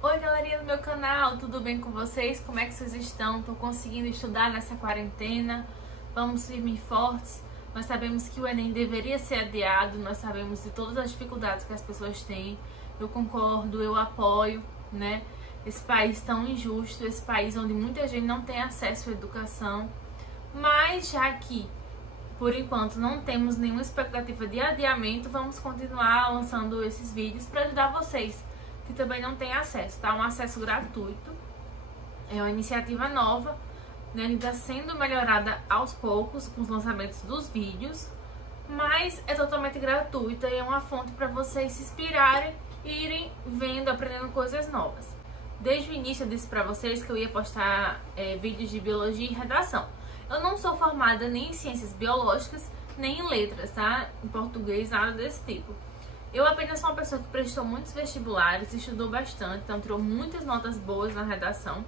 Oi galerinha do meu canal, tudo bem com vocês? Como é que vocês estão? Estão conseguindo estudar nessa quarentena? Vamos firmes e fortes. Nós sabemos que o Enem deveria ser adiado, nós sabemos de todas as dificuldades que as pessoas têm. Eu concordo, eu apoio, né? Esse país tão injusto, esse país onde muita gente não tem acesso à educação. Mas já que, por enquanto, não temos nenhuma expectativa de adiamento, vamos continuar lançando esses vídeos para ajudar vocês que também não tem acesso, tá? Um acesso gratuito, é uma iniciativa nova, né? Ainda sendo melhorada aos poucos com os lançamentos dos vídeos, mas é totalmente gratuita e é uma fonte para vocês se inspirarem e irem vendo, aprendendo coisas novas. Desde o início eu disse para vocês que eu ia postar vídeos de biologia e redação. Eu não sou formada nem em ciências biológicas, nem em letras, tá? Em português, nada desse tipo. Eu apenas sou uma pessoa que prestou muitos vestibulares, estudou bastante, então tirou muitas notas boas na redação.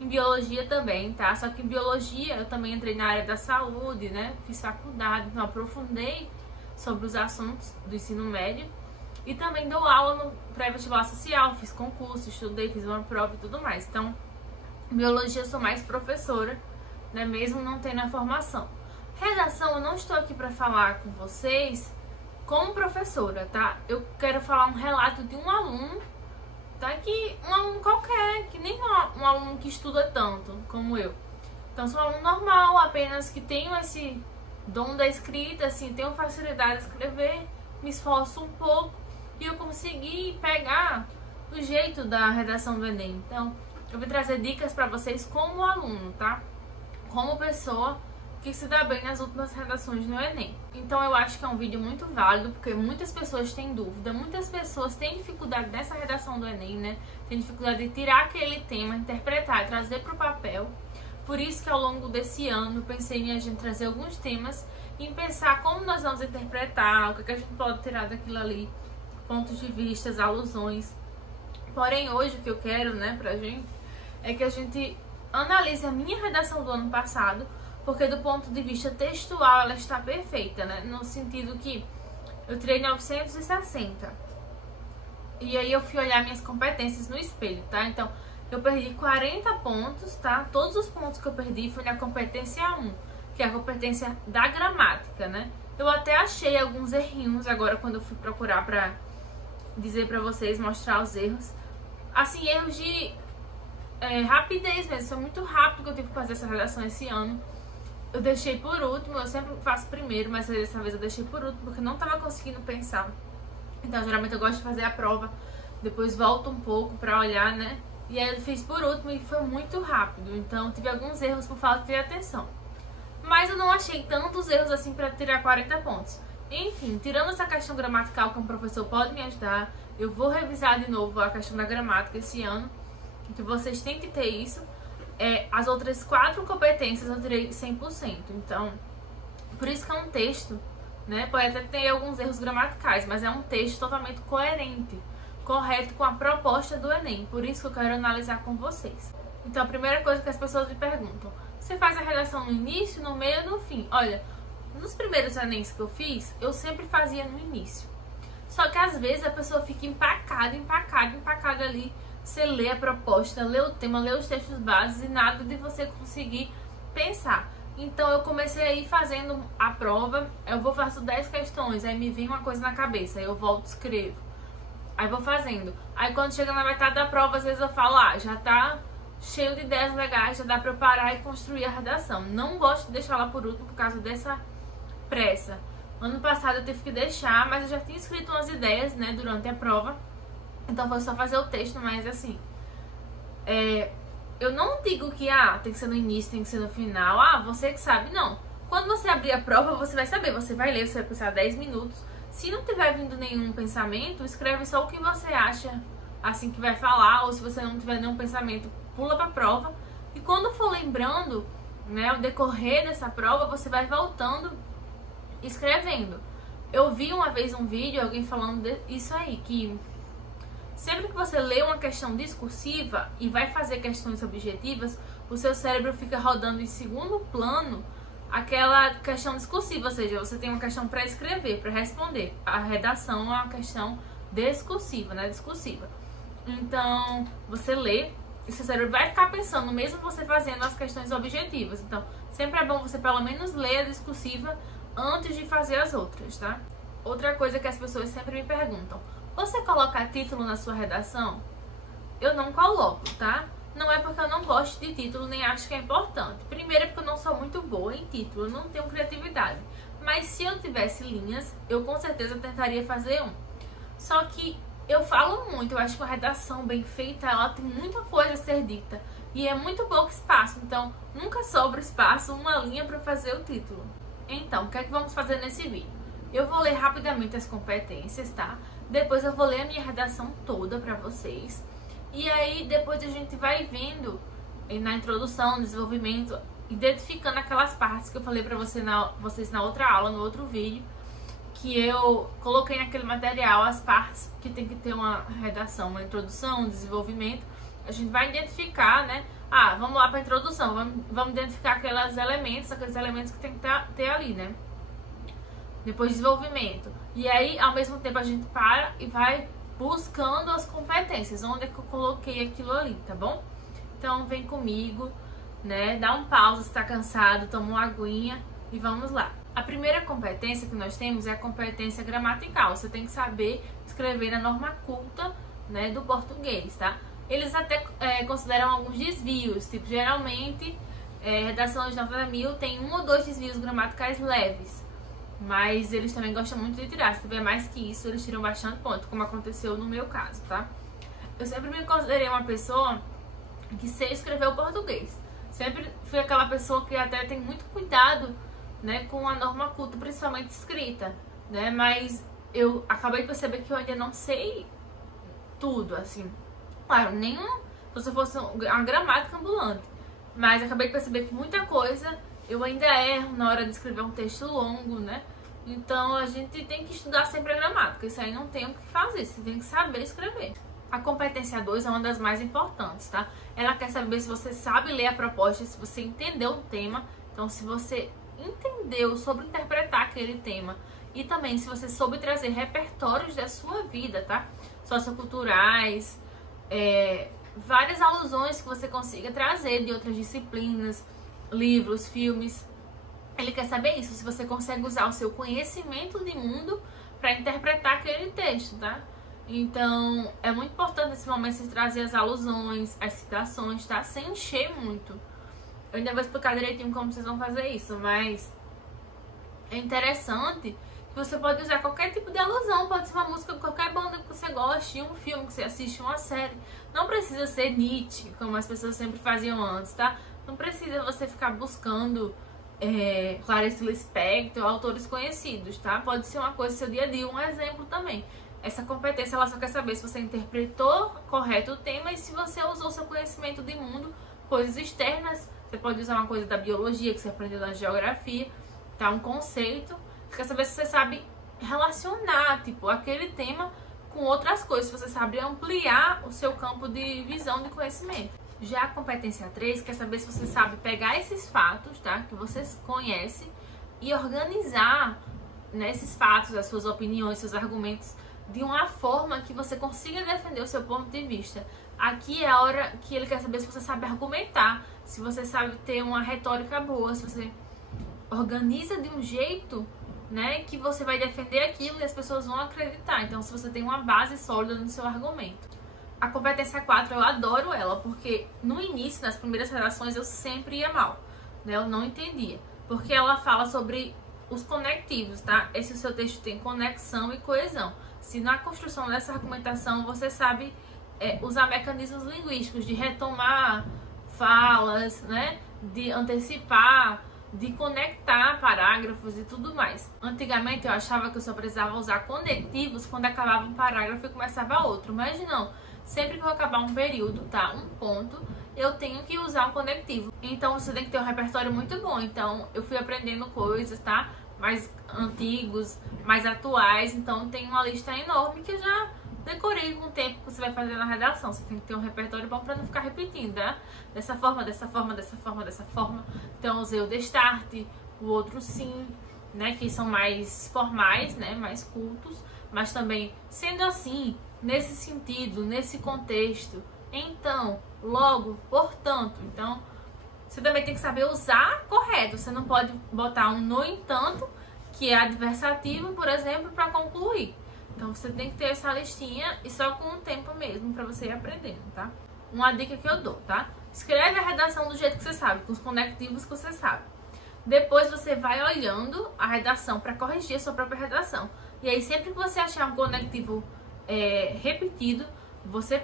Em biologia também, tá? Só que em biologia eu também entrei na área da saúde, né? Fiz faculdade, então aprofundei sobre os assuntos do ensino médio. E também dou aula no pré-vestibular social, fiz concurso, estudei, fiz uma prova e tudo mais. Então, em biologia eu sou mais professora, né? Mesmo não tendo a formação. Redação, eu não estou aqui para falar com vocês como professora, tá? Eu quero falar um relato de um aluno, tá? Que um aluno qualquer, que nem um aluno que estuda tanto como eu. Então, sou um aluno normal, apenas que tenho esse dom da escrita, assim, tenho facilidade de escrever, me esforço um pouco e eu consegui pegar o jeito da redação do Enem. Então, eu vou trazer dicas para vocês como aluno, tá? Como pessoa que se dá bem nas últimas redações no Enem. Então eu acho que é um vídeo muito válido, porque muitas pessoas têm dúvida, muitas pessoas têm dificuldade nessa redação do Enem, né? Tem dificuldade de tirar aquele tema, interpretar, trazer para o papel. Por isso que ao longo desse ano eu pensei em a gente trazer alguns temas e em pensar como nós vamos interpretar, o que a gente pode tirar daquilo ali, pontos de vista, alusões. Porém hoje o que eu quero, né, pra gente, é que a gente analise a minha redação do ano passado, porque do ponto de vista textual ela está perfeita, né? No sentido que eu tirei 960. E aí eu fui olhar minhas competências no espelho, tá? Então, eu perdi 40 pontos, tá? Todos os pontos que eu perdi foi na competência 1, que é a competência da gramática, né? Eu até achei alguns errinhos agora quando eu fui procurar pra dizer pra vocês, mostrar os erros. Assim, erros de rapidez mesmo. Foi muito rápido que eu tive que fazer essa redação esse ano. Eu deixei por último, eu sempre faço primeiro, mas dessa vez eu deixei por último porque não tava conseguindo pensar. Então, geralmente eu gosto de fazer a prova, depois volto um pouco pra olhar, né? E aí eu fiz por último e foi muito rápido. Então, tive alguns erros por falta de atenção. Mas eu não achei tantos erros assim pra tirar 40 pontos. Enfim, tirando essa questão gramatical que um professor pode me ajudar, eu vou revisar de novo a questão da gramática esse ano, que vocês têm que ter isso. As outras 4 competências eu tirei 100%, então, por isso que é um texto, né? Pode até ter alguns erros gramaticais, mas é um texto totalmente coerente, correto com a proposta do Enem, por isso que eu quero analisar com vocês. Então, a primeira coisa que as pessoas me perguntam: você faz a redação no início, no meio ou no fim? Olha, nos primeiros Enems que eu fiz, eu sempre fazia no início, só que às vezes a pessoa fica empacada ali. Você lê a proposta, lê o tema, lê os textos básicos e nada de você conseguir pensar. Então eu comecei aí fazendo a prova, eu faço 10 questões, aí me vem uma coisa na cabeça, aí eu volto e escrevo. Aí vou fazendo. Aí quando chega na metade da prova, às vezes eu falo, já tá cheio de ideias legais, já dá pra eu parar e construir a redação. Não gosto de deixar ela por último por causa dessa pressa. Ano passado eu tive que deixar, mas eu já tinha escrito umas ideias, né, durante a prova. Então foi só fazer o texto, mas assim, eu não digo que tem que ser no início, tem que ser no final, você que sabe, não. Quando você abrir a prova, você vai saber, você vai ler, você vai pensar 10 minutos. Se não tiver vindo nenhum pensamento, escreve só o que você acha, assim, que vai falar, ou se você não tiver nenhum pensamento, pula pra prova. E quando for lembrando, né, ao decorrer dessa prova, você vai voltando, escrevendo. Eu vi uma vez um vídeo, alguém falando isso aí, que sempre que você lê uma questão discursiva e vai fazer questões objetivas, o seu cérebro fica rodando em segundo plano aquela questão discursiva, ou seja, você tem uma questão para escrever, para responder. A redação é uma questão discursiva, né? Discursiva. Então, você lê e seu cérebro vai ficar pensando, mesmo você fazendo as questões objetivas. Então, sempre é bom você pelo menos ler a discursiva antes de fazer as outras, tá? Outra coisa que as pessoas sempre me perguntam: você coloca título na sua redação? Eu não coloco, tá? Não é porque eu não gosto de título, nem acho que é importante. Primeiro é porque eu não sou muito boa em título, eu não tenho criatividade. Mas se eu tivesse linhas, eu com certeza tentaria fazer um. Só que eu falo muito, eu acho que uma redação bem feita, ela tem muita coisa a ser dita. E é muito pouco espaço, então nunca sobra espaço, uma linha para fazer o título. Então, o que é que vamos fazer nesse vídeo? Eu vou ler rapidamente as competências, tá? Depois eu vou ler a minha redação toda para vocês. E aí depois a gente vai vendo na introdução, no desenvolvimento, identificando aquelas partes que eu falei pra vocês na outra aula, no outro vídeo, que eu coloquei naquele material, as partes que tem que ter uma redação, uma introdução, um desenvolvimento. A gente vai identificar, né? Vamos lá pra introdução, vamos identificar aqueles elementos que tem que ter ali, né? Depois desenvolvimento. E aí, ao mesmo tempo, a gente para e vai buscando as competências, onde é que eu coloquei aquilo ali, tá bom? Então vem comigo, né? Dá um pausa se tá cansado, toma uma aguinha e vamos lá. A primeira competência que nós temos é a competência gramatical. Você tem que saber escrever na norma culta, né, do português, tá? Eles até consideram alguns desvios, tipo, geralmente, redação de 90.000 tem 1 ou 2 desvios gramaticais leves. Mas eles também gostam muito de tirar. Se tiver mais que isso, eles tiram bastante ponto, como aconteceu no meu caso, tá? Eu sempre me considerei uma pessoa que sei escrever o português. Sempre fui aquela pessoa que até tem muito cuidado, né, com a norma culta, principalmente escrita, né? Mas eu acabei de perceber que eu ainda não sei tudo, assim. Claro, nenhum, se você fosse uma gramática ambulante. Mas acabei de perceber que muita coisa eu ainda erro na hora de escrever um texto longo, né? Então a gente tem que estudar sempre a gramática. Isso aí não tem o que fazer, você tem que saber escrever. A competência 2 é uma das mais importantes, tá? Ela quer saber se você sabe ler a proposta, se você entendeu o tema. Então, se você entendeu sobre interpretar aquele tema. E também se você soube trazer repertórios da sua vida, tá? Socioculturais, várias alusões que você consiga trazer de outras disciplinas, livros, filmes. Ele quer saber isso, se você consegue usar o seu conhecimento de mundo para interpretar aquele texto, tá? Então, é muito importante nesse momento você trazer as alusões, as citações, tá? Sem encher muito. Eu ainda vou explicar direitinho como vocês vão fazer isso, mas é interessante que você pode usar qualquer tipo de alusão. Pode ser uma música de qualquer banda que você goste, um filme que você assiste, uma série. Não precisa ser Nietzsche, como as pessoas sempre faziam antes, tá? Não precisa você ficar buscando Clarice Lispector, autores conhecidos, tá? Pode ser uma coisa do seu dia a dia, um exemplo também. Essa competência, ela só quer saber se você interpretou correto o tema e se você usou seu conhecimento de mundo, coisas externas. Você pode usar uma coisa da biologia que você aprendeu na geografia, tá? Um conceito. Quer saber se você sabe relacionar, tipo, aquele tema com outras coisas, se você sabe ampliar o seu campo de visão de conhecimento. Já a competência 3 quer saber se você sabe pegar esses fatos, tá, que você conhece e organizar, né, esses fatos, as suas opiniões, seus argumentos de uma forma que você consiga defender o seu ponto de vista. Aqui é a hora que ele quer saber se você sabe argumentar, se você sabe ter uma retórica boa, se você organiza de um jeito, né, que você vai defender aquilo e as pessoas vão acreditar. Então, se você tem uma base sólida no seu argumento. A competência 4, eu adoro ela, porque no início, nas primeiras redações, eu sempre ia mal, né? Eu não entendia. Porque ela fala sobre os conectivos, tá? Esse o seu texto tem conexão e coesão. Se na construção dessa argumentação você sabe usar mecanismos linguísticos de retomar falas, né? De antecipar, de conectar parágrafos e tudo mais. Antigamente eu achava que eu só precisava usar conectivos quando acabava um parágrafo e começava outro, mas não. Sempre que eu acabar um período, tá? Um ponto, eu tenho que usar um conectivo. Então você tem que ter um repertório muito bom. Então eu fui aprendendo coisas, tá? Mais antigos, mais atuais. Então tem uma lista enorme que eu já decorei com o tempo que você vai fazer na redação. Você tem que ter um repertório bom pra não ficar repetindo, tá? Dessa forma, dessa forma, dessa forma, dessa forma. Então eu usei o destarte, o outro sim, né? Que são mais formais, né? Mais cultos. Mas também, sendo assim, nesse sentido, nesse contexto, então, logo, portanto. Então, você também tem que saber usar correto. Você não pode botar um no entanto, que é adversativo, por exemplo, para concluir. Então, você tem que ter essa listinha e só com o tempo mesmo para você ir aprendendo, tá? Uma dica que eu dou, tá? Escreve a redação do jeito que você sabe, com os conectivos que você sabe. Depois você vai olhando a redação para corrigir a sua própria redação. E aí, sempre que você achar um conectivo repetido, você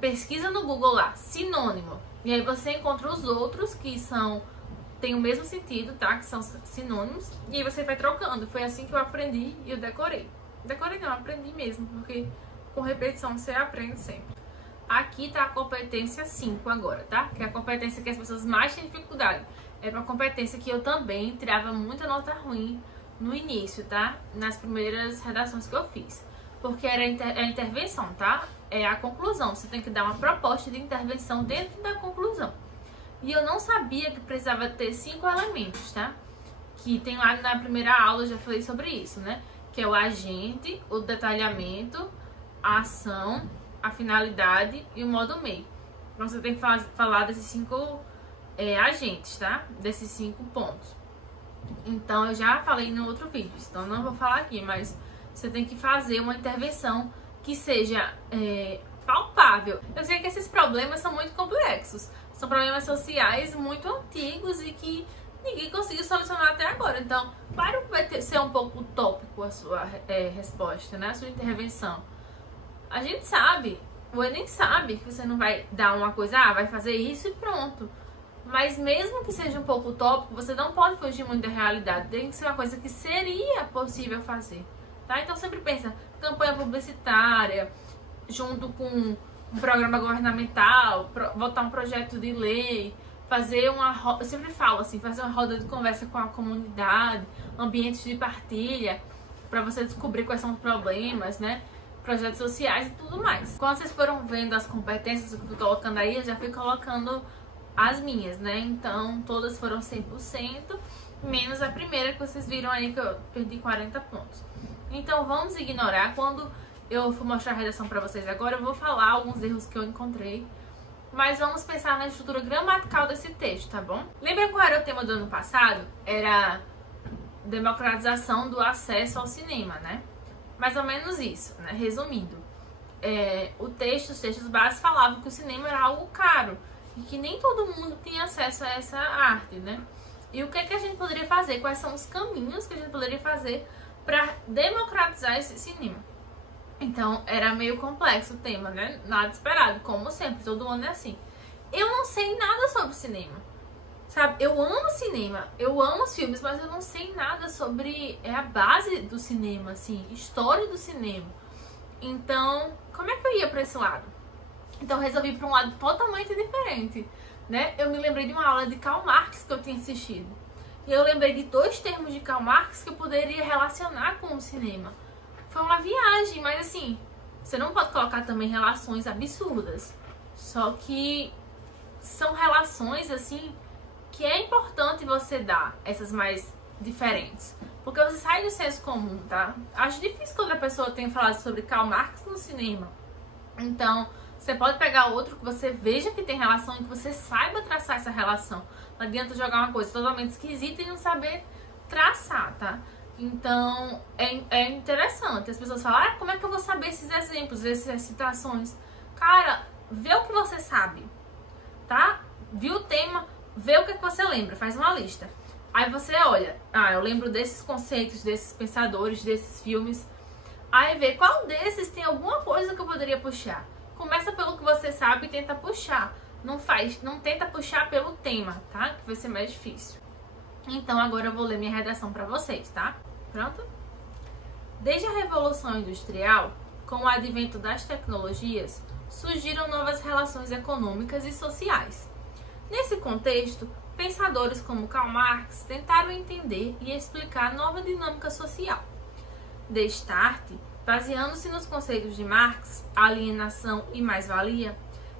pesquisa no Google lá, sinônimo. E aí você encontra os outros que tem o mesmo sentido, tá? Que são sinônimos. E aí você vai trocando. Foi assim que eu aprendi e eu decorei. Decorei não, aprendi mesmo, porque com repetição você aprende sempre. Aqui tá a competência 5 agora, tá? Que é a competência que as pessoas mais têm dificuldade. É uma competência que eu também tirava muita nota ruim no início, tá? Nas primeiras redações que eu fiz. Porque era a intervenção, tá? É a conclusão. Você tem que dar uma proposta de intervenção dentro da conclusão. E eu não sabia que precisava ter 5 elementos, tá? Que tem lá na primeira aula, eu já falei sobre isso, né? Que é o agente, o detalhamento, a ação, a finalidade e o modo meio. Então você tem que falar desses 5 agentes, tá? Desses 5 pontos. Então eu já falei no outro vídeo, então não vou falar aqui, mas você tem que fazer uma intervenção que seja palpável. Eu sei que esses problemas são muito complexos, são problemas sociais muito antigos e que ninguém conseguiu solucionar até agora. Então, claro que vai ser um pouco utópico a sua resposta, né? A sua intervenção. A gente sabe, o Enem sabe que você não vai dar uma coisa, vai fazer isso e pronto. Mas mesmo que seja um pouco utópico, você não pode fugir muito da realidade. Tem que ser uma coisa que seria possível fazer, tá? Então sempre pensa, campanha publicitária, junto com um programa governamental, votar um projeto de lei, fazer eu sempre falo assim, fazer uma roda de conversa com a comunidade, ambientes de partilha, para você descobrir quais são os problemas, né? Projetos sociais e tudo mais. Quando vocês foram vendo as competências que eu fui colocando aí, eu já fui colocando as minhas, né? Então, todas foram 100%, menos a primeira que vocês viram aí que eu perdi 40 pontos. Então, vamos ignorar. Quando eu for mostrar a redação pra vocês agora, eu vou falar alguns erros que eu encontrei, mas vamos pensar na estrutura gramatical desse texto, tá bom? Lembra qual era o tema do ano passado? Era democratização do acesso ao cinema, né? Mais ou menos isso, né? Resumindo, os textos básicos falavam que o cinema era algo caro e que nem todo mundo tinha acesso a essa arte, né? E o que a gente poderia fazer? Quais são os caminhos que a gente poderia fazer para democratizar esse cinema? Então, era meio complexo o tema, né? Nada esperado, como sempre, todo ano é assim. Eu não sei nada sobre cinema, sabe? Eu amo cinema, eu amo os filmes, mas eu não sei nada sobre a base do cinema, assim, história do cinema. Então, como é que eu ia para esse lado? Então, resolvi para um lado totalmente diferente, né? Eu me lembrei de uma aula de Karl Marx que eu tinha assistido. E eu lembrei de 2 termos de Karl Marx que eu poderia relacionar com o cinema. Foi uma viagem, mas assim, você não pode colocar também relações absurdas. Só que são relações, assim, que é importante você dar essas mais diferentes. Porque você sai do senso comum, tá? Acho difícil que outra pessoa tenha falado sobre Karl Marx no cinema. Então, você pode pegar outro que você veja que tem relação e que você saiba traçar essa relação. Não adianta jogar uma coisa totalmente esquisita e não saber traçar, tá? Então, é interessante. As pessoas falam, como é que eu vou saber esses exemplos, essas citações? Cara, vê o que você sabe, tá? Viu o tema, vê o que você lembra, faz uma lista. Aí você olha, eu lembro desses conceitos, desses pensadores, desses filmes. Aí vê qual desses tem alguma coisa que eu poderia puxar. Começa pelo que você sabe e tenta puxar. Não tenta puxar pelo tema, tá? Que vai ser mais difícil. Então agora eu vou ler minha redação pra vocês, tá? Pronto? Desde a Revolução Industrial, com o advento das tecnologias, surgiram novas relações econômicas e sociais. Nesse contexto, pensadores como Karl Marx tentaram entender e explicar nova dinâmica social. Destarte, baseando-se nos conceitos de Marx, alienação e mais-valia,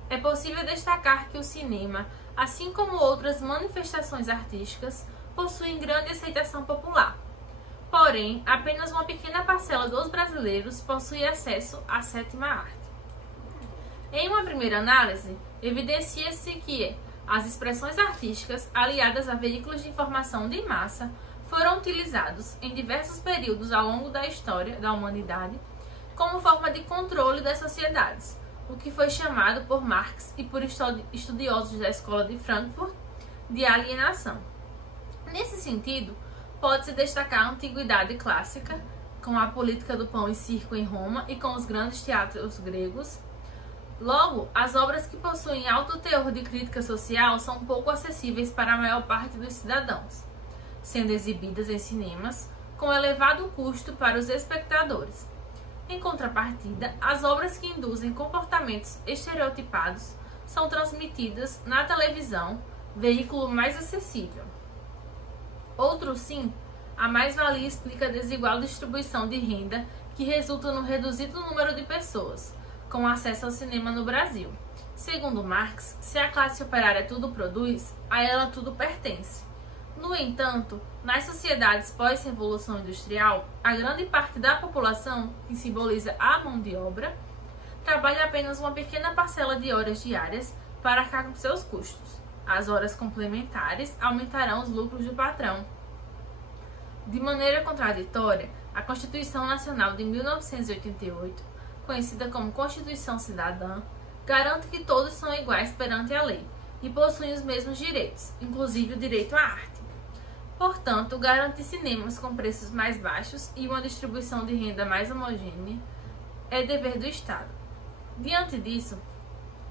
é possível destacar que o cinema, assim como outras manifestações artísticas, possuem grande aceitação popular. Porém, apenas uma pequena parcela dos brasileiros possui acesso à sétima arte. Em uma primeira análise, evidencia-se que as expressões artísticas aliadas a veículos de informação de massa foram utilizados em diversos períodos ao longo da história da humanidade como forma de controle das sociedades, o que foi chamado por Marx e por estudiosos da Escola de Frankfurt de alienação. Nesse sentido, pode-se destacar a antiguidade clássica, com a política do pão e circo em Roma e com os grandes teatros gregos. Logo, as obras que possuem alto teor de crítica social são pouco acessíveis para a maior parte dos cidadãos, sendo exibidas em cinemas com elevado custo para os espectadores. Em contrapartida, as obras que induzem comportamentos estereotipados são transmitidas na televisão, veículo mais acessível. Outro sim, a mais-valia explica a desigual distribuição de renda que resulta no reduzido número de pessoas com acesso ao cinema no Brasil. Segundo Marx, se a classe operária tudo produz, a ela tudo pertence. No entanto, nas sociedades pós-revolução industrial, a grande parte da população, que simboliza a mão de obra, trabalha apenas uma pequena parcela de horas diárias para arcar com seus custos. As horas complementares aumentarão os lucros do patrão. De maneira contraditória, a Constituição Nacional de 1988, conhecida como Constituição Cidadã, garante que todos são iguais perante a lei e possuem os mesmos direitos, inclusive o direito à arte. Portanto, garante cinemas com preços mais baixos e uma distribuição de renda mais homogênea é dever do Estado. Diante disso,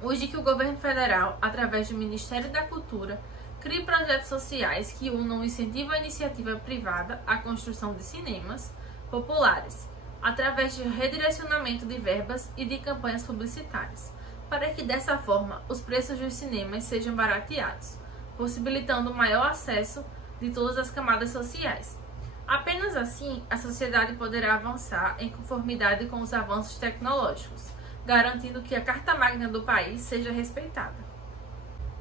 urge que o governo federal, através do Ministério da Cultura, crie projetos sociais que unam o incentivo à iniciativa privada à construção de cinemas populares, através de redirecionamento de verbas e de campanhas publicitárias, para que dessa forma os preços dos cinemas sejam barateados, possibilitando maior acesso de todas as camadas sociais. Apenas assim, a sociedade poderá avançar em conformidade com os avanços tecnológicos, garantindo que a Carta Magna do país seja respeitada.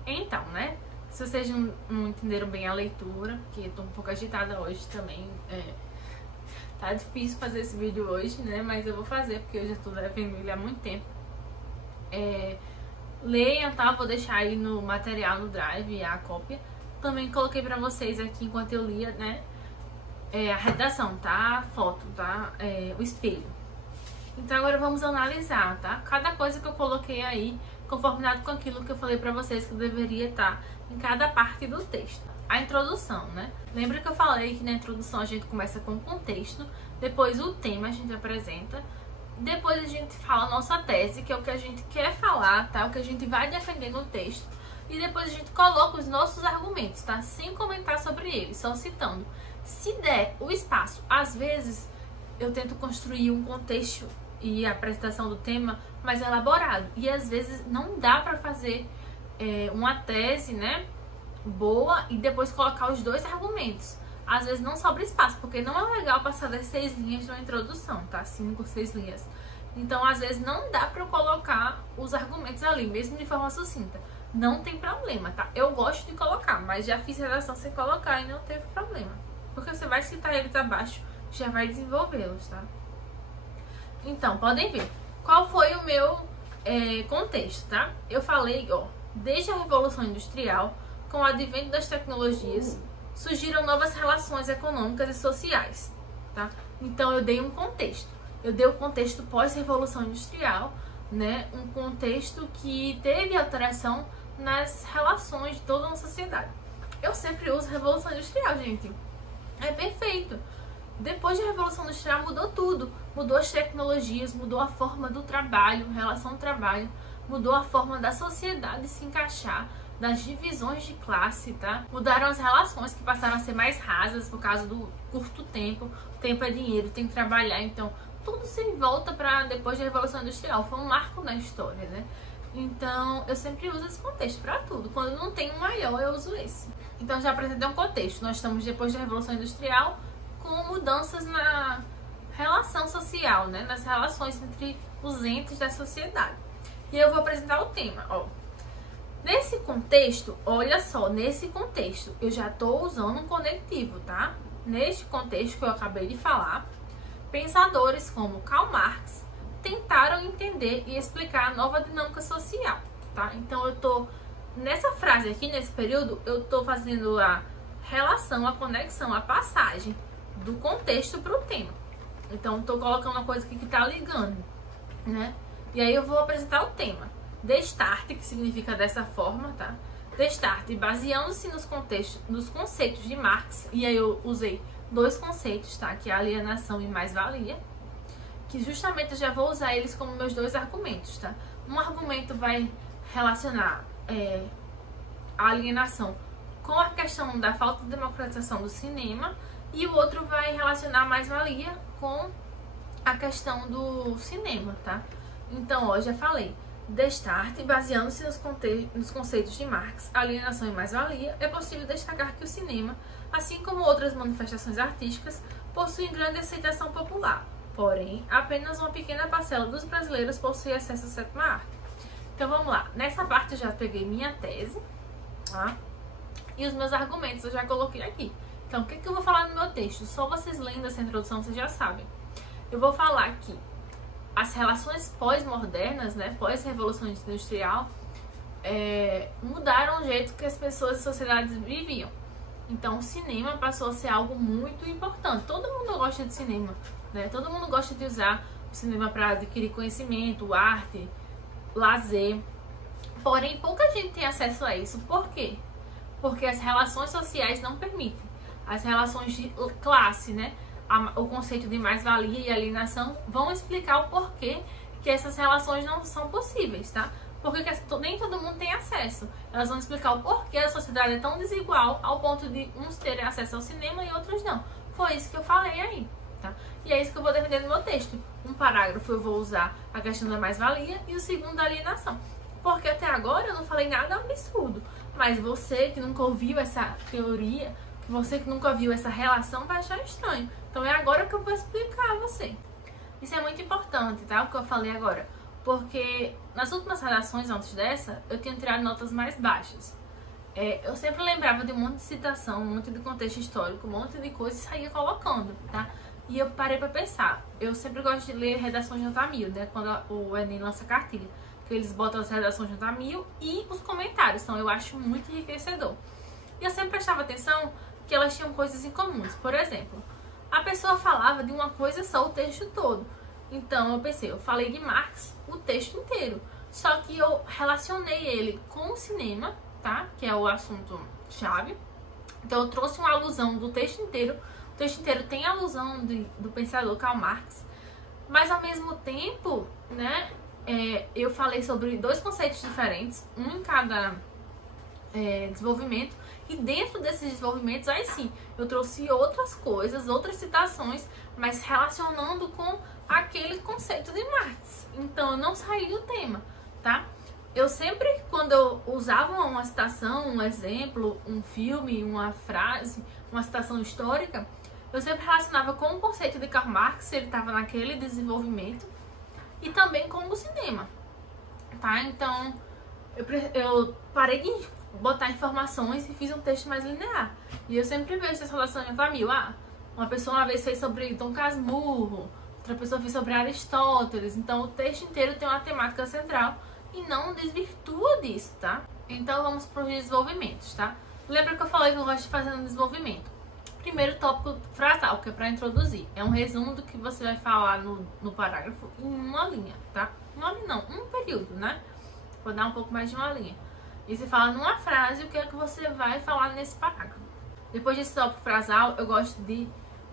Então, né? Se vocês não entenderam bem a leitura, porque eu tô um pouco agitada hoje também, tá difícil fazer esse vídeo hoje, né? Mas eu vou fazer, porque eu já tô devendo ele há muito tempo. Leiam, tá? Vou deixar aí no material, no Drive, a cópia. Também coloquei pra vocês aqui, enquanto eu lia, né? A redação, tá? A foto, tá? O espelho. Então agora vamos analisar, tá? Cada coisa que eu coloquei aí, conformado com aquilo que eu falei pra vocês que deveria estar em cada parte do texto. A introdução, né? Lembra que eu falei que na introdução a gente começa com o contexto, depois o tema a gente apresenta, depois a gente fala a nossa tese, que é o que a gente quer falar, tá? O que a gente vai defender no texto, e depois a gente coloca os nossos argumentos, tá? Sem comentar sobre eles, só citando. Se der o espaço, às vezes eu tento construir um contexto e a apresentação do tema mais elaborado, e às vezes não dá pra fazer uma tese, né, boa e depois colocar os dois argumentos. Às vezes não sobra espaço, porque não é legal passar das 6 linhas de uma introdução, tá? 5, 6 linhas. Então, às vezes não dá pra eu colocar os argumentos ali, mesmo de forma sucinta. Não tem problema, tá? Eu gosto de colocar, mas já fiz redação sem colocar e não teve problema. Porque você vai citar eles abaixo, já vai desenvolvê-los, tá? Então, podem ver. Qual foi o meu contexto, tá? Eu falei, ó, desde a Revolução Industrial, com o advento das tecnologias, surgiram novas relações econômicas e sociais, tá? Então eu dei um contexto. Eu dei o contexto pós-revolução industrial, né? Um contexto que teve alteração nas relações de toda uma sociedade. Eu sempre uso revolução industrial, gente. É perfeito. Depois da revolução industrial mudou tudo. Mudou as tecnologias, mudou a forma do trabalho, relação ao trabalho, mudou a forma da sociedade se encaixar, das divisões de classe, tá? Mudaram as relações, que passaram a ser mais rasas por causa do curto tempo. O tempo é dinheiro, tem que trabalhar, então tudo se volta para depois da Revolução Industrial. Foi um marco na história, né? Então eu sempre uso esse contexto para tudo. Quando não tem um maior, eu uso esse. Então já apresentei um contexto. Nós estamos depois da Revolução Industrial com mudanças na relação social, né? Nas relações entre os entes da sociedade. E eu vou apresentar o tema, ó. Nesse contexto, olha só, nesse contexto, eu já tô usando um conectivo, tá? neste contexto que eu acabei de falar, pensadores como Karl Marx tentaram entender e explicar a nova dinâmica social, tá? Então eu tô nessa frase aqui, nesse período, eu tô fazendo a relação, a conexão, a passagem do contexto para o tema. Então tô colocando uma coisa aqui que tá ligando, né? E aí eu vou apresentar o tema. Descartes, que significa dessa forma, tá? Descartes, baseando-se nos conceitos de Marx, e aí eu usei dois conceitos, tá? Que é alienação e mais-valia, que justamente eu já vou usar eles como meus dois argumentos, tá? Um argumento vai relacionar a alienação com a questão da falta de democratização do cinema, e o outro vai relacionar a mais-valia com a questão do cinema, tá? Então, ó, já falei. Descartes, baseando-se nos conceitos de Marx, alienação e mais-valia, é possível destacar que o cinema, assim como outras manifestações artísticas, possui grande aceitação popular. Porém, apenas uma pequena parcela dos brasileiros possui acesso à sétima arte. Então vamos lá. Nessa parte eu já peguei minha tese, tá? E os meus argumentos eu já coloquei aqui. Então, o que eu vou falar no meu texto? Só vocês lendo essa introdução, vocês já sabem. Eu vou falar que as relações pós-modernas, né, pós-revolução industrial, mudaram o jeito que as pessoas e sociedades viviam. Então, o cinema passou a ser algo muito importante. Todo mundo gosta de cinema, né? Todo mundo gosta de usar o cinema para adquirir conhecimento, arte, lazer. Porém, pouca gente tem acesso a isso. Por quê? Porque as relações sociais não permitem. As relações de classe, né? O conceito de mais-valia e alienação vão explicar o porquê que essas relações não são possíveis, tá? Porque nem todo mundo tem acesso. Elas vão explicar o porquê a sociedade é tão desigual ao ponto de uns terem acesso ao cinema e outros não. Foi isso que eu falei aí, tá? E é isso que eu vou defender no meu texto. Um parágrafo eu vou usar a questão da mais-valia e o segundo da alienação. Porque até agora eu não falei nada absurdo. Mas você que nunca ouviu essa teoria, você que nunca viu essa relação, vai achar estranho. Então é agora que eu vou explicar a você. Isso é muito importante, tá? O que eu falei agora. Porque nas últimas redações antes dessa, eu tinha tirado notas mais baixas. Eu sempre lembrava de um monte de citação, um monte de contexto histórico, um monte de coisa e saía colocando, tá? E eu parei pra pensar. Eu sempre gosto de ler redações de nota 1000, né? Quando o Enem lança cartilha. Que eles botam as redações de nota 1000 e os comentários. Então eu acho muito enriquecedor. E eu sempre prestava atenção que elas tinham coisas em comuns. Por exemplo, a pessoa falava de uma coisa só o texto todo. Então eu pensei, eu falei de Marx o texto inteiro. Só que eu relacionei ele com o cinema, tá? Que é o assunto chave. Então eu trouxe uma alusão do texto inteiro. O texto inteiro tem alusão do pensador Karl Marx. Mas ao mesmo tempo, né? Eu falei sobre dois conceitos diferentes, um em cada desenvolvimento. E dentro desses desenvolvimentos, aí sim, eu trouxe outras coisas, outras citações, mas relacionando com aquele conceito de Marx. Então, eu não saí do tema, tá? Eu sempre, quando eu usava uma citação, um exemplo, um filme, uma frase, uma citação histórica, eu sempre relacionava com o conceito de Karl Marx, se ele estava naquele desenvolvimento, e também com o cinema, tá? Então, eu parei de botar informações e fiz um texto mais linear. E eu sempre vejo essa relação de nota 1000. Uma pessoa uma vez fez sobre Dom Casmurro, outra pessoa fez sobre Aristóteles. Então o texto inteiro tem uma temática central e não desvirtua disso, tá? Então vamos para os desenvolvimentos, tá? Lembra que eu falei que eu gosto de fazer um desenvolvimento? Primeiro tópico frasal, que é para introduzir. É um resumo do que você vai falar no parágrafo em uma linha, tá? Uma linha não, um período, né? Vou dar um pouco mais de uma linha. E você fala numa frase o que é que você vai falar nesse parágrafo. Depois desse tópico frasal, eu gosto de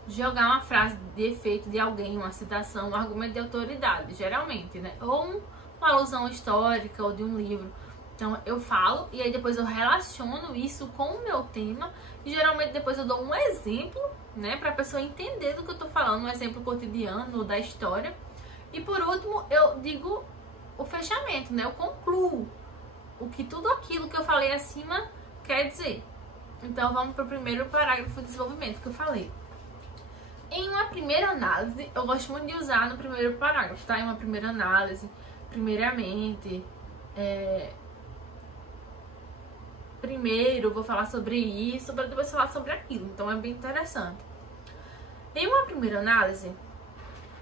jogar uma frase de efeito de alguém, uma citação, um argumento de autoridade, geralmente, né? Ou uma alusão histórica ou de um livro. Então eu falo e aí depois eu relaciono isso com o meu tema e geralmente depois eu dou um exemplo, né, pra pessoa entender do que eu tô falando, um exemplo cotidiano da história. E por último, eu digo o fechamento, né? Eu concluo o que tudo aquilo que eu falei acima quer dizer. Então vamos para o primeiro parágrafo de desenvolvimento que eu falei. Em uma primeira análise, eu gosto muito de usar no primeiro parágrafo, tá? Em uma primeira análise, primeiramente, primeiro vou falar sobre isso, para depois falar sobre aquilo. Então é bem interessante. Em uma primeira análise,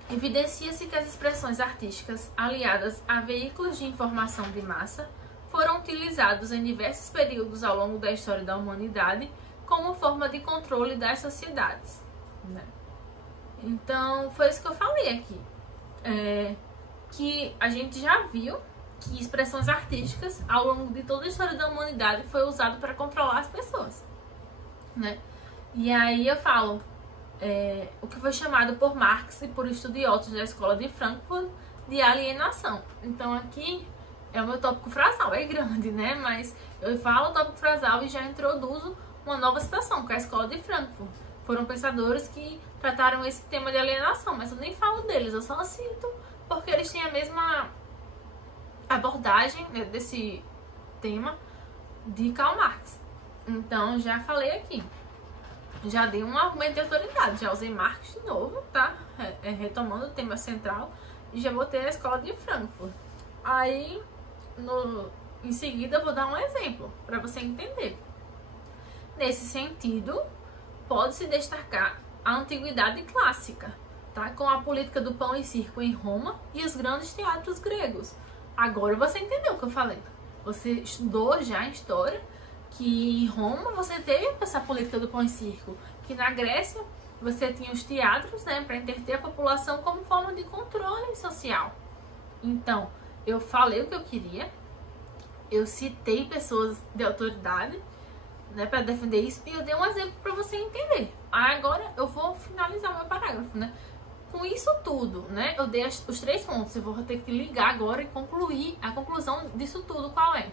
evidencia-se que as expressões artísticas aliadas a veículos de informação de massa foram utilizados em diversos períodos ao longo da história da humanidade como forma de controle das sociedades, né? Então, foi isso que eu falei aqui. Que a gente já viu que expressões artísticas ao longo de toda a história da humanidade foi usado para controlar as pessoas, né? E aí eu falo o que foi chamado por Marx e por estudiosos da escola de Frankfurt de alienação. Então aqui é o meu tópico frasal, é grande, né? Mas eu falo o tópico frasal e já introduzo uma nova citação, que é a escola de Frankfurt. Foram pensadores que trataram esse tema de alienação, mas eu nem falo deles, eu só cito porque eles têm a mesma abordagem, né, desse tema de Karl Marx. Então já falei aqui, já dei um argumento de autoridade, já usei Marx de novo, tá? Retomando o tema central, e já botei a escola de Frankfurt. Aí, em seguida, eu vou dar um exemplo para você entender. Nesse sentido, pode-se destacar a antiguidade clássica, tá? Com a política do pão e circo em Roma e os grandes teatros gregos. Agora você entendeu o que eu falei. Você estudou já em história que em Roma você teve essa política do pão e circo, que na Grécia você tinha os teatros, né, para entreter a população como forma de controle social. Então, eu falei o que eu queria, eu citei pessoas de autoridade, né, para defender isso, e eu dei um exemplo para você entender. Agora eu vou finalizar o meu parágrafo, né? Com isso tudo, né, eu dei os 3 pontos, eu vou ter que ligar agora e concluir a conclusão disso tudo, qual é?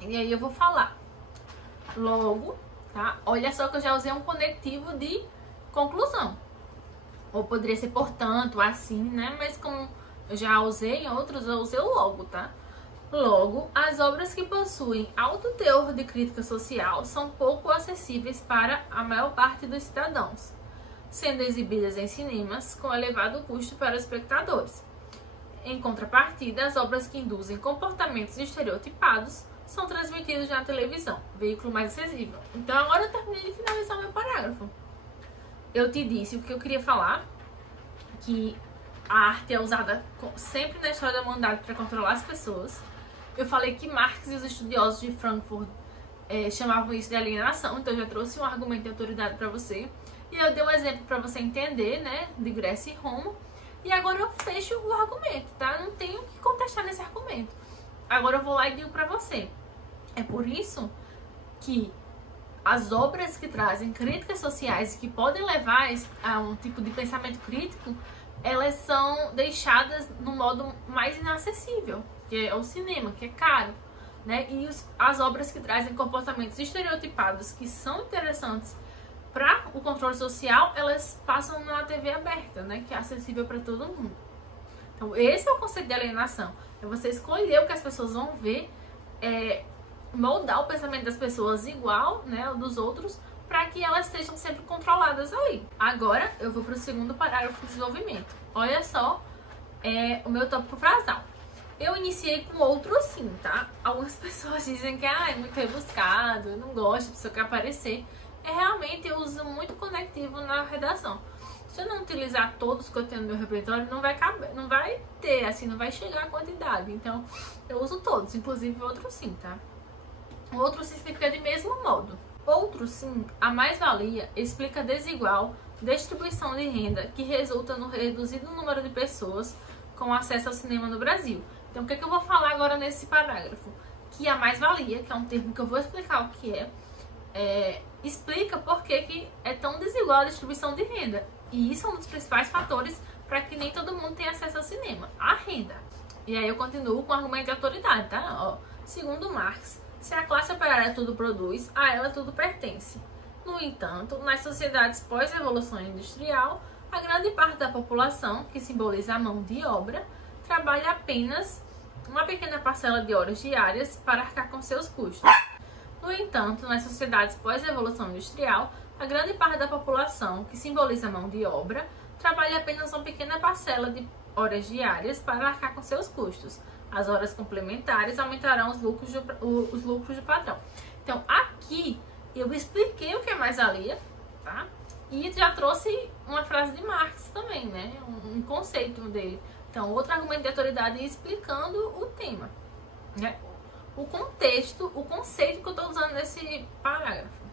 E aí eu vou falar logo, tá? Olha só que eu já usei um conectivo de conclusão. Ou poderia ser portanto, assim, né? Mas como eu já usei em outros, eu usei o logo, tá? Logo, as obras que possuem alto teor de crítica social são pouco acessíveis para a maior parte dos cidadãos, sendo exibidas em cinemas com elevado custo para os espectadores. Em contrapartida, as obras que induzem comportamentos estereotipados são transmitidas na televisão, veículo mais acessível. Então agora eu terminei de finalizar o meu parágrafo. Eu te disse o que eu queria falar, que a arte é usada sempre na história da humanidade para controlar as pessoas. Eu falei que Marx e os estudiosos de Frankfurt chamavam isso de alienação, então eu já trouxe um argumento de autoridade para você. E eu dei um exemplo para você entender, né, de Grécia e Roma. E agora eu fecho o argumento, tá? Não tenho o que contestar nesse argumento. Agora eu vou lá e digo pra você. É por isso que as obras que trazem críticas sociais e que podem levar a um tipo de pensamento crítico, elas são deixadas no modo mais inacessível, que é o cinema, que é caro, né? E as obras que trazem comportamentos estereotipados que são interessantes para o controle social, elas passam na TV aberta, né? Que é acessível para todo mundo. Então, esse é o conceito de alienação. É você escolher o que as pessoas vão ver, moldar o pensamento das pessoas igual, né, ao dos outros, para que elas sejam sempre controladas aí. Agora, eu vou para o segundo parágrafo de desenvolvimento. Olha só o meu tópico frasal. Eu iniciei com outro sim, tá? Algumas pessoas dizem que é muito rebuscado, eu não gosto, a pessoa quer aparecer. Realmente, eu uso muito conectivo na redação. Se eu não utilizar todos que eu tenho no meu repertório, não vai caber, não vai ter, assim, não vai chegar a quantidade. Então, eu uso todos, inclusive outro sim, tá? O outro sim fica de mesmo modo. Outro sim, a mais-valia explica a desigual distribuição de renda que resulta no reduzido número de pessoas com acesso ao cinema no Brasil. Então, o que eu vou falar agora nesse parágrafo? Que a mais-valia, que é um termo que eu vou explicar o que explica por que é tão desigual a distribuição de renda. E isso é um dos principais fatores para que nem todo mundo tenha acesso ao cinema, a renda. E aí eu continuo com o argumento de autoridade, tá? Ó, segundo Marx, se a classe operária tudo produz, a ela tudo pertence. No entanto, nas sociedades pós-revolução industrial, a grande parte da população, que simboliza a mão de obra, trabalha apenas uma pequena parcela de horas diárias para arcar com seus custos. No entanto, nas sociedades pós-revolução industrial, a grande parte da população, que simboliza a mão de obra, trabalha apenas uma pequena parcela de horas diárias para arcar com seus custos. As horas complementares aumentarão os lucros do patrão. Então, aqui eu expliquei o que é mais-valia, tá? E já trouxe uma frase de Marx também, né? Um conceito dele. Então, outro argumento de autoridade explicando o tema, né? O contexto, o conceito que eu estou usando nesse parágrafo.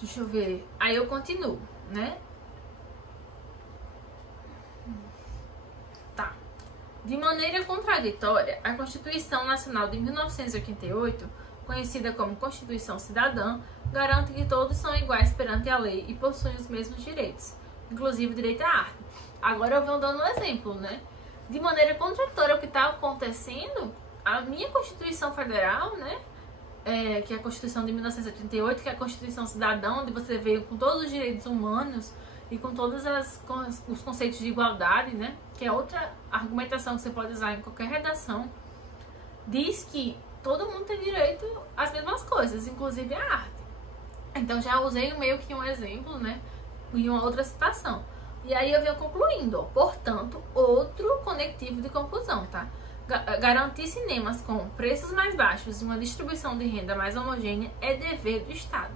Deixa eu ver. Aí eu continuo, né? Tá. De maneira contraditória, a Constituição Nacional de 1988, conhecida como Constituição Cidadã, garante que todos são iguais perante a lei e possuem os mesmos direitos, inclusive o direito à arte. Agora eu venho dando um exemplo, né? De maneira contraditória ao que está acontecendo, a minha Constituição Federal, né? Que é a Constituição de 1988, que é a Constituição Cidadã, onde você veio com todos os direitos humanos e com todos os conceitos de igualdade, né? Que é outra argumentação que você pode usar em qualquer redação, diz que todo mundo tem direito às mesmas coisas, inclusive a arte. Então já usei meio que um exemplo, né? E uma outra citação. E aí eu venho concluindo, ó. Portanto, outro conectivo de conclusão, tá? Garantir cinemas com preços mais baixos e uma distribuição de renda mais homogênea é dever do Estado.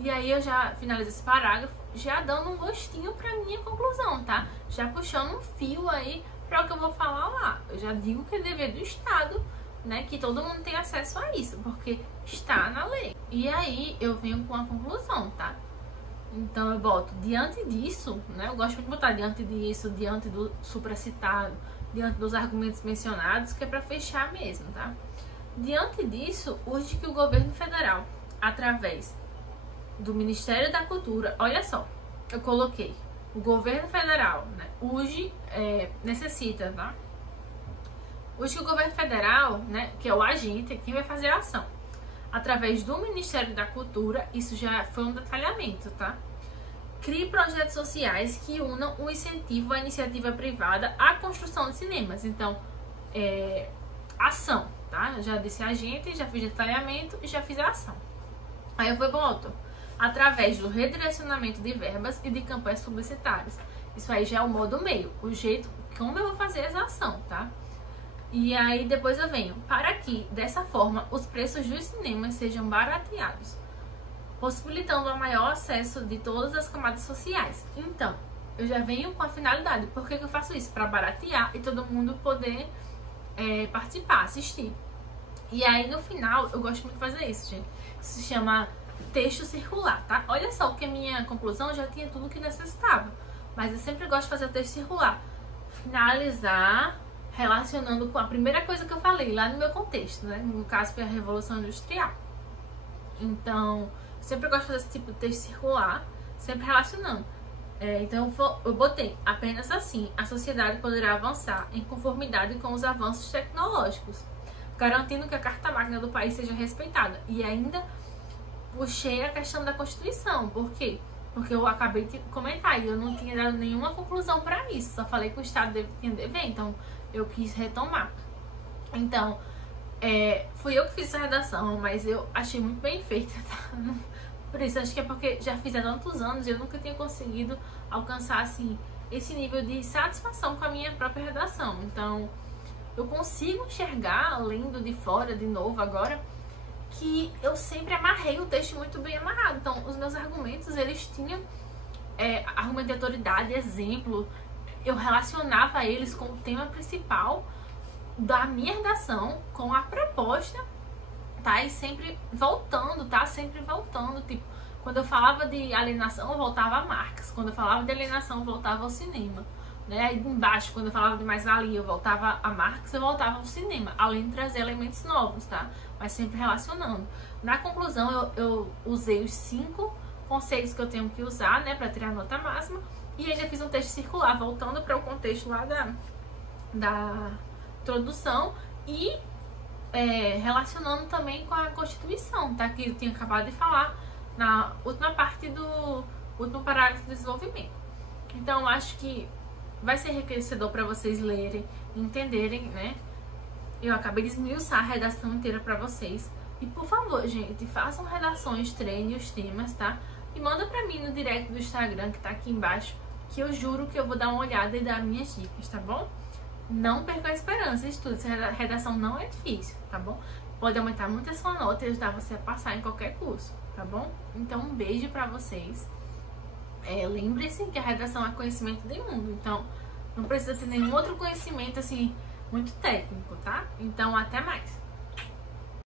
E aí eu já finalizo esse parágrafo, já dando um gostinho pra minha conclusão, tá? Já puxando um fio aí para o que eu vou falar lá. Eu já digo que é dever do Estado, né? Que todo mundo tem acesso a isso, porque está na lei. E aí eu venho com a conclusão, tá? Então eu boto diante disso, né? Eu gosto muito de botar diante disso, diante do supracitado, diante dos argumentos mencionados, que é para fechar mesmo, tá? Diante disso, urge que o governo federal, através do Ministério da Cultura, olha só, eu coloquei o governo federal, né? Urge, necessita, tá? Urge que o governo federal, né, que é o agente, quem vai fazer a ação, através do Ministério da Cultura, isso já foi um detalhamento, tá? Crie projetos sociais que unam o incentivo à iniciativa privada à construção de cinemas. Então, ação, tá? Eu já disse agente, já fiz detalhamento e já fiz a ação. Aí eu boto, através do redirecionamento de verbas e de campanhas publicitárias. Isso aí já é o modo meio, o jeito como eu vou fazer essa ação, tá? E aí depois eu venho, para que, dessa forma, os preços dos cinemas sejam barateados, possibilitando o maior acesso de todas as camadas sociais. Então, eu já venho com a finalidade. Por que eu faço isso? Para baratear e todo mundo poder participar, assistir. E aí, no final, eu gosto muito de fazer isso, gente. Isso se chama texto circular, tá? Olha só que a minha conclusão já tinha tudo que necessitava. Mas eu sempre gosto de fazer o texto circular. Finalizar relacionando com a primeira coisa que eu falei lá no meu contexto, né? No caso, foi a Revolução Industrial. Então, sempre gosto de fazer esse tipo de texto circular, sempre relacionando. Então, eu botei apenas assim: a sociedade poderá avançar em conformidade com os avanços tecnológicos, garantindo que a Carta Magna do país seja respeitada. E ainda puxei a questão da Constituição. Por quê? Porque eu acabei de comentar e eu não tinha dado nenhuma conclusão para isso. Só falei que o Estado tinha dever, então eu quis retomar. Então, fui eu que fiz essa redação, mas eu achei muito bem feita, tá? Por isso, acho que é porque já fiz há tantos anos e eu nunca tinha conseguido alcançar, assim, esse nível de satisfação com a minha própria redação. Então, eu consigo enxergar, lendo de fora de novo agora, que eu sempre amarrei o texto muito bem amarrado. Então, os meus argumentos, eles tinham argumento de autoridade, exemplo, eu relacionava eles com o tema principal da minha redação, com a proposta, tá? E sempre voltando, tá? Sempre voltando, tipo, quando eu falava de alienação, eu voltava a Marx. Quando eu falava de alienação, eu voltava ao cinema, né? Aí embaixo, quando eu falava de mais-valia, eu voltava a Marx, eu voltava ao cinema, além de trazer elementos novos, tá? Mas sempre relacionando. Na conclusão, eu usei os 5 conceitos que eu tenho que usar, né, para tirar a nota máxima, e ainda fiz um texto circular, voltando para o contexto lá da introdução e relacionando também com a Constituição, tá? Que eu tinha acabado de falar na última parte do último parágrafo de desenvolvimento. Então, acho que vai ser enriquecedor para vocês lerem, entenderem, né? Eu acabei de esmiuçar a redação inteira para vocês. E, por favor, gente, façam redações, treinem os temas, tá? E manda pra mim no direct do Instagram, que tá aqui embaixo, que eu juro que eu vou dar uma olhada e dar minhas dicas, tá bom? Não perca a esperança, estude. Essa redação não é difícil, tá bom? Pode aumentar muito a sua nota e ajudar você a passar em qualquer curso. tá bom? Então, um beijo pra vocês. Lembre-se que a redação é conhecimento de mundo, então não precisa ter nenhum outro conhecimento, assim, muito técnico, tá? Então, até mais!